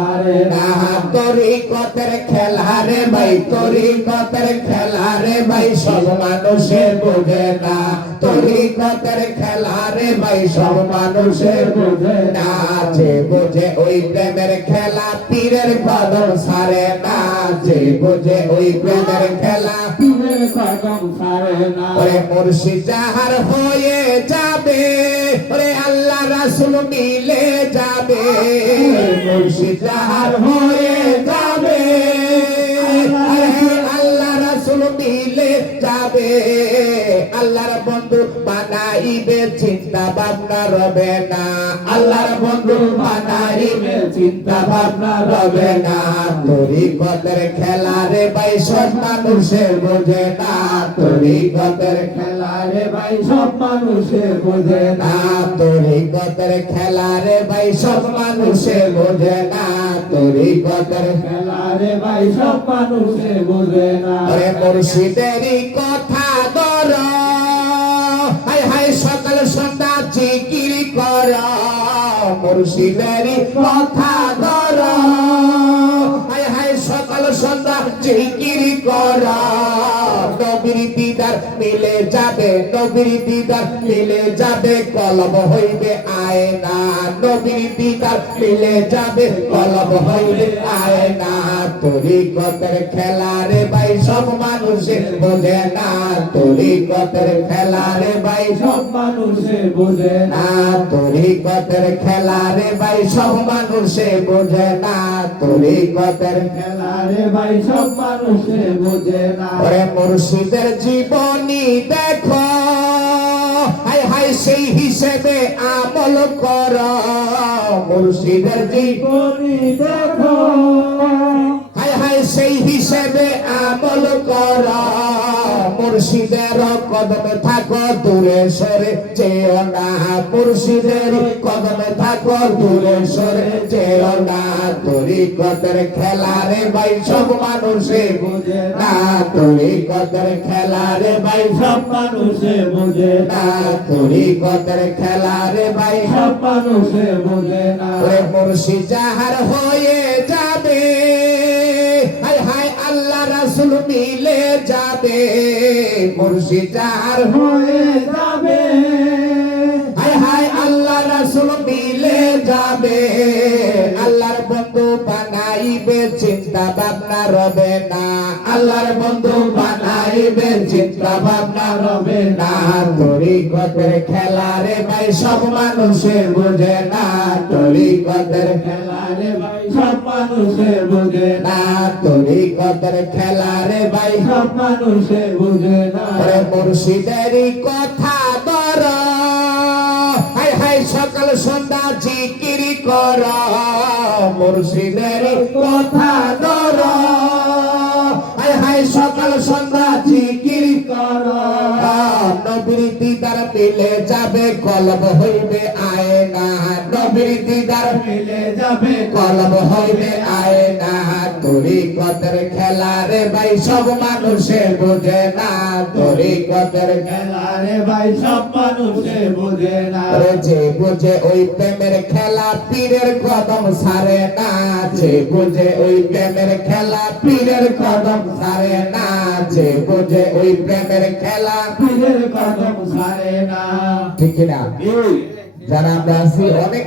সারে না। তরিকতের খেলা রে ভাই, তরিকতের খেলা রে ভাই, সব মানুষে বোঝে না। তরিকতের খেলা রে ভাই, সব মানুষে বোঝে না। যে বোঝে ওই প্রেমের খেলা, পীরের কদম সারে না। যে বোঝে ওই প্রেমের খেলা, পীরের কদম সারে না। ওরে মুর্শিদ যাহার হয়ে যাবে, ওরে আল্লাহ রাসূল মিলে যাবে। মুর্শিদ যাহার হয়ে যাবে, আল্লাহ রাসূল মিলে যাবে। আল্লাহর বন্ধু বানাইবে, চিন্তা ভাবনা রবে না। আল্লাহর বন্ধু বানাইবে, চিন্তা ভাবনা রবে না। তরিকতের খেলা রে ভাই, সব মানুষে বোঝে না। তরিকতের খেলা রে ভাই, সব মানুষে বোঝে না। তরিকতের খেলা রে ভাই, সব মানুষে বোঝে না। তরিকতের খেলা রে ভাই, সব মানুষে বোঝে না। ওরে মুর্শিদেরই কথা ধর, হায় হায় সকাল সন্ধ্যা জিকির কর। মুর্শিদেরই কথা ধর, হায় হায় সকাল সন্ধ্যা জিকির কর। নবীর দিদার মিলে যাবে, নবীর দিদার মিলে যাবে, কলব হইবে আয়না। নবীর দিদার মিলে যাবে, কলব হইবে আয়না। তরিকতের খেলা রে ভাই, সব মানুষে বোঝে না। তরিকতের খেলা রে ভাই, সব মানুষে বোঝে না। তরিকতের খেলা রে ভাই, সব মানুষে বোঝে না। তরিকতের খেলা রে ভাই, সব মানুষে বোঝে না। ওরে মুর্শিদের জীবনী দেখো, হায় হায় সেই হিসেবে আমল কর। মুর্শিদের জীবনী দেখো, হায় হায় সেই হিসেবে আমল কর। মুর্শিদের কদমে থাকো, দূরে সরে যেও না। মুর্শিদের কদমে থাকো, দূরে সরে যেও না। তরিকতের খেলা রে ভাই, সব মানুষে বোঝে না। তরিকতের খেলা রে ভাই, সব মানুষে বোঝে না। তরিকতের খেলা রে ভাই, সব মানুষে বোঝে না। ওরে মুর্শিদ যাহার হয়ে যাবে, হায় হায় আল্লাহ রাসূল মিলে যাবে। মুর্শিদ যাহার হয়ে যাবে, হায় হায় আল্লাহ রাসূল মিলে যাবে। আল্লাহর বন্ধু বানাইবে, চিন্তা ভাবনা রবে না। আল্লাহর বন্ধু বানাইবে, চিন্তা ভাবনা রবে না। তরিকতের খেলা রে ভাই, সব মানুষে বোঝে না। তরিকতের খেলা রে ভাই, সব মানুষে বোঝে না। তরিকতের খেলা রে ভাই, সব মানুষে বোঝে না। ওরে মুর্শিদেরই কথা ধর, হায় হায় সকাল সন্ধ্যা জিকির কর। মুর্শিদেরই কথা ধর, হায় হায় সকাল সন্ধ্যা জিকির কর। নবীর দিদার মিলে যাবে, কলব হইবে আয়না। নবীর দিদার মিলে যাবে, কলব হইবে আয়না। তরিকতের খেলা রে ভাই, সব মানুষে বোঝে না। তরিকতের খেলা রে ভাই, সব মানুষে বোঝে না। যে বোঝে ওই প্রেমের খেলা, পীরের কদম সারে না। যে বোঝে ওই প্রেমের খেলা, পীরের কদম সারে না। যে বোঝে ওই প্রেমের খেলা, পীরের কদম সারে না। ঠিক না? যারা আমরা আছি অনেক